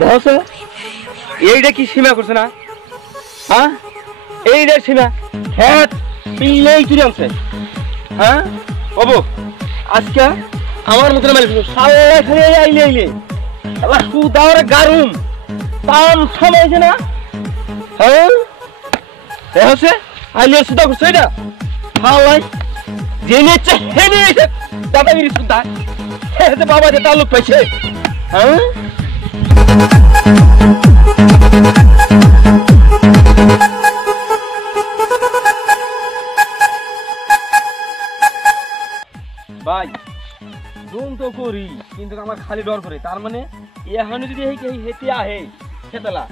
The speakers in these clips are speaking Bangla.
দেখো এইটা কি সীমা করছে না? হ্যাঁ এইটা সীমা হ্যাঁ পিলেই চুরি আনছে। হ্যাঁ বাবু আজকে আমার মতন মালিক সাল্লাই খালি আইলে আইলে আল্লাহ সুদাওয়ার গারুম তাম থামাইছে না। হ্যাঁ দেখছে আইলে সুদা করছে এটা সাল্লাই জেনে হেনে দাদাগিরি সুদা হেতে বাবা যে তালুক পাইছে। হ্যাঁ ভাই জোন তো করি কিন্তু আমার খালি ডর করে। তার মানে এখন যদি হেঁটে আহে খেতলা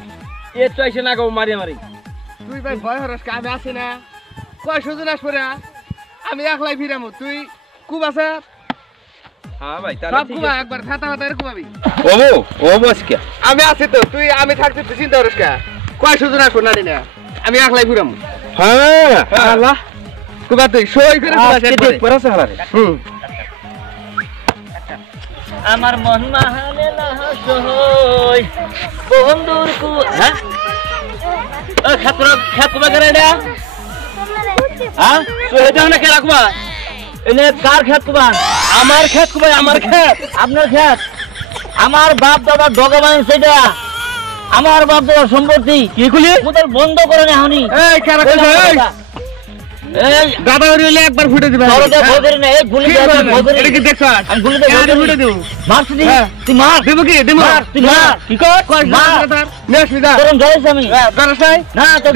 এ তো এসে না গো মারি মারি। তুই ভাই ভয় হরস আমি আছি না কয়শো জন আসবো না আমি একলাই ফিরামো তুই কুব আছে। হ্যাঁ ভাই সব কুবা একবার ফাতা ফাতা কুবাবি। ওবো ওবো আজকে আমি আছি তো তুই আমি থাকতে তুই চিন্তা করিস কা কয়শো জন আসবো না না আমি একলাই ফিরামো। হ্যাঁ আল্লাহ কুবা তুই সই করে পড়াছে হালারে। আমার মন মাহালে না সহই বন্ধুর কু হ্যাঁ ও খাতরা করে না। হ্যাঁ তো এটা না কে রাখবা এনে কার খেত কুবা? আমার খেত কুবাই আমার খেত। আপনার খেত আমার বাপ দাদা ডগাবান সেটা আমার বাপ দাদার সম্পত্তি কি খুলি ওদের বন্ধ করে না হনি। এই কেন এই দাদা হইলে একবার ফুটে দিবা সরদে ভোগের না এই গুলি দে ভোগের এটা কি দেখছ আমি গুলি দে ফুটে দেব মারছি দি তুই মার দেব কি দেব তুই মার কি কর মার নেস বিদা তোরম যাইছ আমি দরস নাই না তো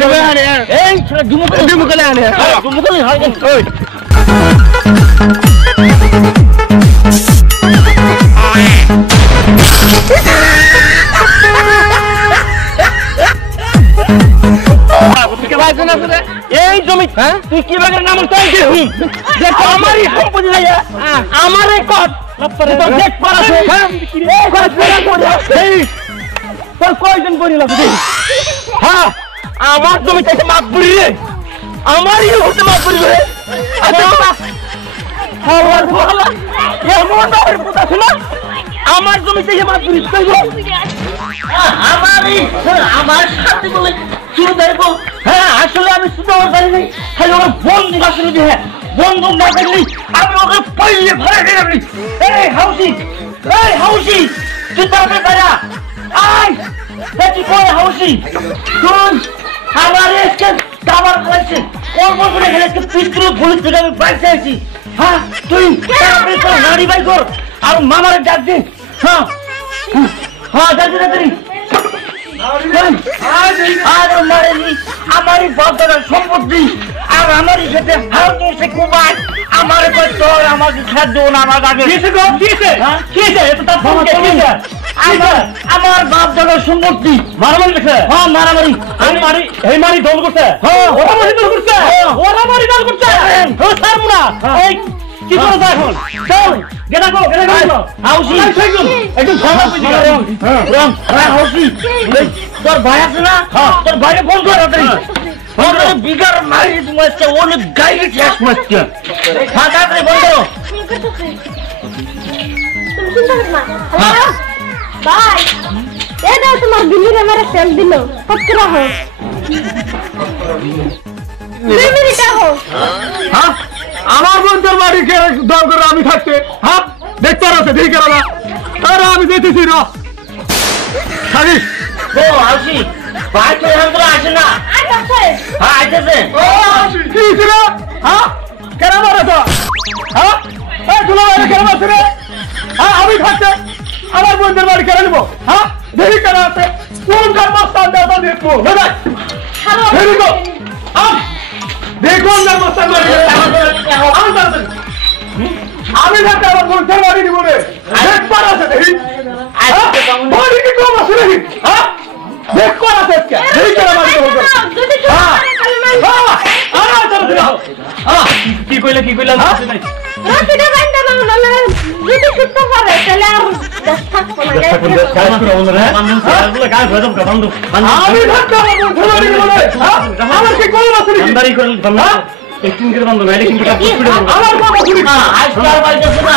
এই ছেলে দুমুকলে আনে দুমুকলে হয় ওই এই জমি তুই কি বাগের নাম দেখ আমারই সম্পত্তি নাই আমারই কত দেখ পারাছে তোর কয়জন বলি লাগবে। হ্যাঁ আমার জমি থেকে মাপ পড়ি রে আমারই হতে মাপ পড়ি রে। আমার জমি থেকে মাপ পড়ি আমারই আমার সাথে বলে শুরু দেবো। হ্যাঁ আসলে আমি শুধু আমার বাড়ি নেই খালি ওরা বন্ধু আসলে যে হ্যাঁ বন্ধু না থাকলে আমি ওকে পাইলে ভরে দিলাম। এই হাউসি তুই তাড়াতাড়ি দাঁড়া আয় দেখি কই হাউসি তুই আমার এসকে দাবার খাইছে কর্ম করে গেলে পিস্তল পুলিশ থেকে আমি পাইছে আছি। হ্যাঁ তুই তাড়াতাড়ি তোর গাড়ি বাই কর আর মামারে ডাক দে। হ্যাঁ হ্যাঁ তাড়াতাড়ি আমারই বাচ্চারা সম্পত্তি আর আমারই খেতে হাত এসে কুমার আমার তোর আমাকে খাদ্য না আমার আগে আমার বাপ দাদার সম্পত্তি মারামারি দেখে। হ্যাঁ মারামারি আমি মারি এই মারি দল করছে। হ্যাঁ ওরা মারি দল করছে ওরা মারি দল করছে ছাড়বো না। এই কি করছ এখন চল গেনা গো হাউসি একটু ভালো বুঝি রাম হাউসি তোর ভাই আছে না তোর ভাইকে ফোন কর তাড়াতাড়ি বিগার মারি তোমার অনেক গাইলে শেষ মারছে। ফাঁকা করে বন্ধ ভাই এটা তোমার বিলির আমার সেল দিল কতরা হয় 2 মিনিট আহো। হ্যাঁ আমার বন্ধুর বাড়ি কে দল করে আমি থাকতে হ্যাঁ দেখতে আছে দেখে না আরে আমি যেতেছি র খালি ও হাউসি ভাই তো এখন আসে না। আচ্ছা হ্যাঁ আইতেছে ও কি ছিল হ্যাঁ কেন মারছ হ্যাঁ এই দুলা বাড়ি কেন মারছ রে হ্যাঁ আমি থাকতে আমার বন্ধুর বাড়ি কেন নিব হ্যাঁ দেখি কেন আছে কোন জন্মস্থান দেবো দেখবো বুঝা হেরি গো আম দেখুন জন্মস্থান বাড়ি আমি থাকতে আমার বন্ধুর বাড়ি নিব রে দেখবার আছে দেখি বাড়ি কি কম আছে দেখি হ্যাঁ দেখবার আছে কে দেখি কেন বাড়ি বলছো হ্যাঁ কি কইলে আছে নাই রাতিটা বাইন্দা না যদি সুত্ত পারে তাহলে আর থাকবো না আমি থাকতে আমার বন্ধুর বাড়ি নিব রে আমার কি কম আছে নাকি একদিন করে বন্ধ নাইলে কিন্তু আমার বাবা শুনি আজকাল বাইতেছে না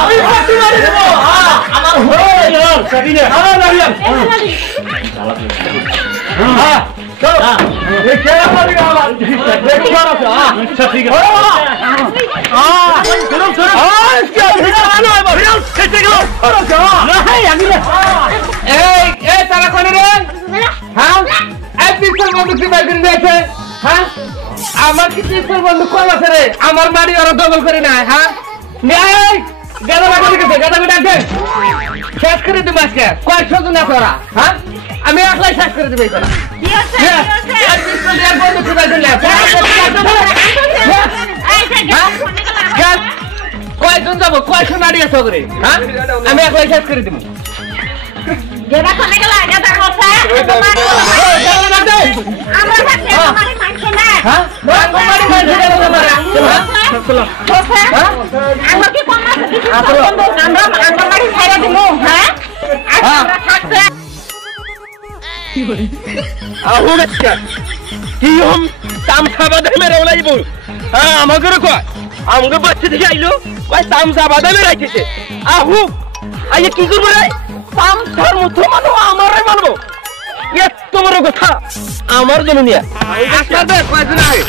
আমি থাকতে বাড়ি নিব আমার হয়ে সেদিনে আমার দাঁড়িয়ে হ্যাঁ চলো এই কেরা মারি আমার দেখো আছে আচ্ছা ঠিক আছে চলো চলো আজকে ভিড় আলো এবার ভিড় কেটে গেল এই আগে এই তারা কোন রে হ্যাঁ এই পিস্তল বন্ধু কি বের করে দিয়েছে হ্যাঁ আমার কি পিস্তল বন্ধু কম আছে রে আমার বাড়ি ওরা দখল করে না হ্যাঁ এই গাদা বাড়ি গেছে গাদা ডাকছে শেষ করে দিবা আজকে কয়শো জন আছে ওরা হ্যাঁ আমি একলাই শেষ করে দেব এটা কয়জন যাবো কয়শো নারী আছে ওরে হ্যাঁ আমি একলাই শেষ করে দেবো যেটা কোনে গেল আগে তার কথা আমরা থাকতে আমারে মানছে না হ্যাঁ আমারে মানছে না চলো আমরা কি কোন আছে কিছু আমরা বাড়ি ছাইরা দিমু হ্যাঁ আমরা থাকতে আহু বাচ্চা কি হম তামসা বাদামে রওলাই বল হ্যাঁ আমাকে কয় আমাকে বাচ্চা থেকে আইলো কয় তামসা বাদামে রাইতেছে আহু আইয়ে কি করব রে তামসার মতো মানো আমারে মানবো এত বড় কথা আমার জন্য নিয়া আচ্ছা দে কয়জন আগে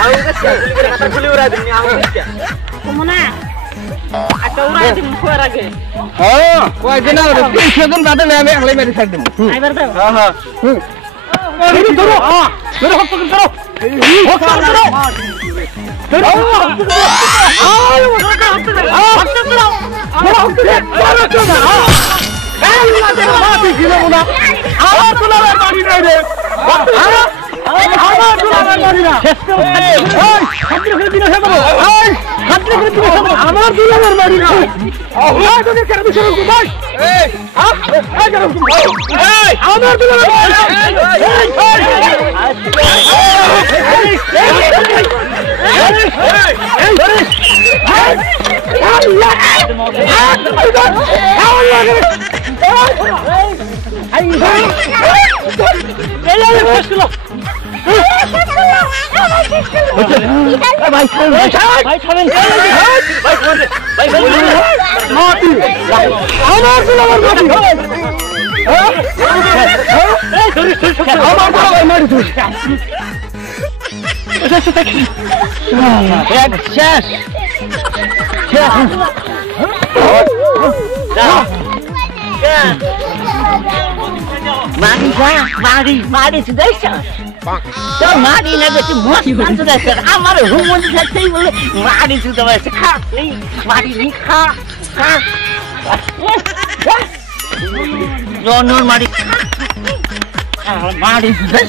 আহু বাচ্চা কথা খুলে ওরা দিন আহু বাচ্চা তোমরা আটা উড়াই দিমু কোর আগে হ্যাঁ কয়জন আগে 300 জন বাদে আমি একলাই মেরে ছাড় দেব আইবার দাও হ্যাঁ হ্যাঁ ধরো ধরো হক করো ধরো হক করো মারি সুদাই তো মারি না বেশি মত সুদাই আমার হুমন থাকতেই বলে মারি সুদাই খা নেই মারি নি খা খা নো নো মারি মারি সুদাই